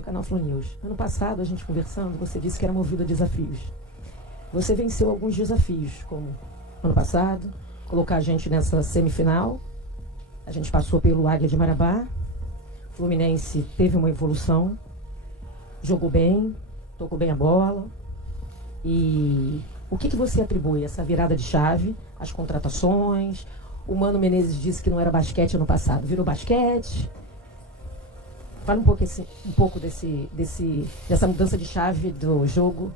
do canal Flow News. Ano passado, a gente conversando, você disse que era movido a desafios. Você venceu alguns desafios, como ano passado, colocar a gente nessa semifinal. A gente passou pelo Águia de Marabá. O Fluminense teve uma evolução, jogou bem, tocou bem a bola. E o que você atribui a essa virada de chave, as contratações? O Mano Menezes disse que não era basquete ano passado, virou basquete. Fala um pouco dessa mudança de chave do jogo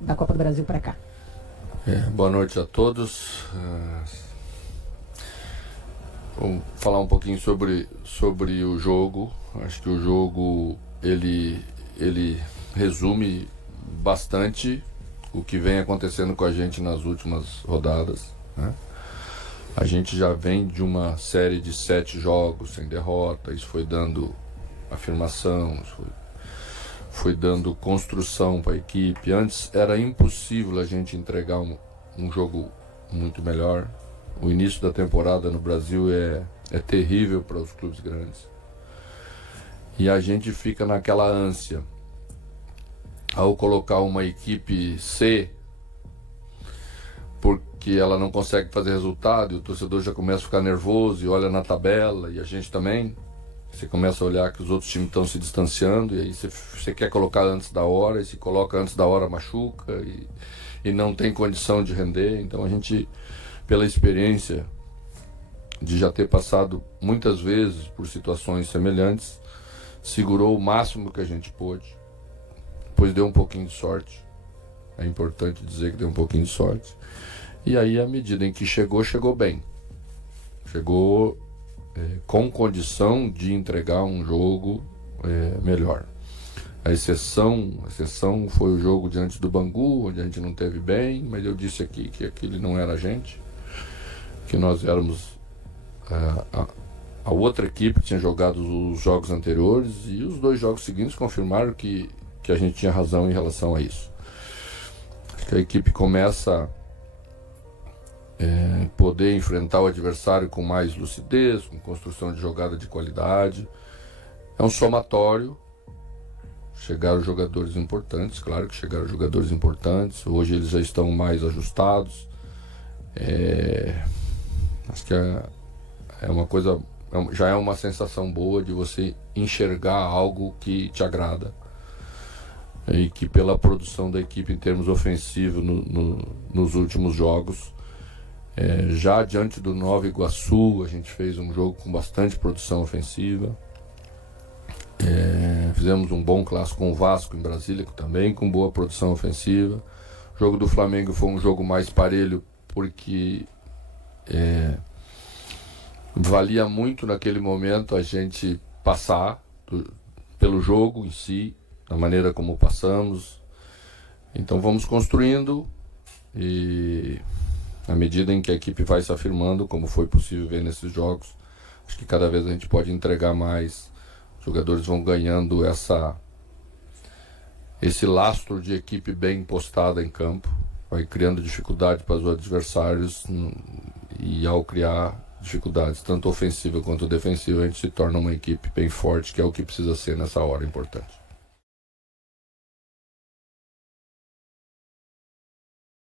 da Copa do Brasil para cá. Boa noite a todos. Vamos falar um pouquinho sobre o jogo. Acho que o jogo ele resume bastante o que vem acontecendo com a gente nas últimas rodadas, né? A gente já vem de uma série de 7 jogos sem derrota. Isso foi dando afirmação, foi dando construção para a equipe. Antes era impossível a gente entregar um jogo muito melhor. O início da temporada no Brasil é terrível para os clubes grandes. E a gente fica naquela ânsia. Ao colocar uma equipe C, porque ela não consegue fazer resultado, e o torcedor já começa a ficar nervoso e olha na tabela, e a gente também. Você começa a olhar que os outros times estão se distanciando, e aí você quer colocar antes da hora, e se coloca antes da hora machuca, e não tem condição de render. Então a gente, pela experiência de já ter passado muitas vezes por situações semelhantes, segurou o máximo que a gente pôde. Depois deu um pouquinho de sorte. É importante dizer que deu um pouquinho de sorte. E aí, à medida em que chegou bem. Chegou com condição de entregar um jogo melhor. A exceção foi o jogo diante do Bangu, onde a gente não teve bem, mas eu disse aqui que aquele não era a gente, que nós éramos a outra equipe que tinha jogado os jogos anteriores, e os 2 jogos seguintes confirmaram que a gente tinha razão em relação a isso. Acho que a equipe começa a poder enfrentar o adversário com mais lucidez, com construção de jogada de qualidade. É um somatório. Chegaram jogadores importantes, claro que chegaram jogadores importantes. Hoje eles já estão mais ajustados. Acho que é uma coisa, já é uma sensação boa de você enxergar algo que te agrada. E que pela produção da equipe em termos ofensivos nos últimos jogos, já diante do Nova Iguaçu, a gente fez um jogo com bastante produção ofensiva. Fizemos um bom clássico com o Vasco em Brasília, também com boa produção ofensiva. O jogo do Flamengo foi um jogo mais parelho, porque valia muito naquele momento a gente passar pelo jogo em si, da maneira como passamos. Então vamos construindo, e à medida em que a equipe vai se afirmando, como foi possível ver nesses jogos, acho que cada vez a gente pode entregar mais. Os jogadores vão ganhando esse lastro de equipe bem postada em campo, vai criando dificuldade para os adversários, e ao criar dificuldades tanto ofensiva quanto defensiva, a gente se torna uma equipe bem forte, que é o que precisa ser nessa hora importante.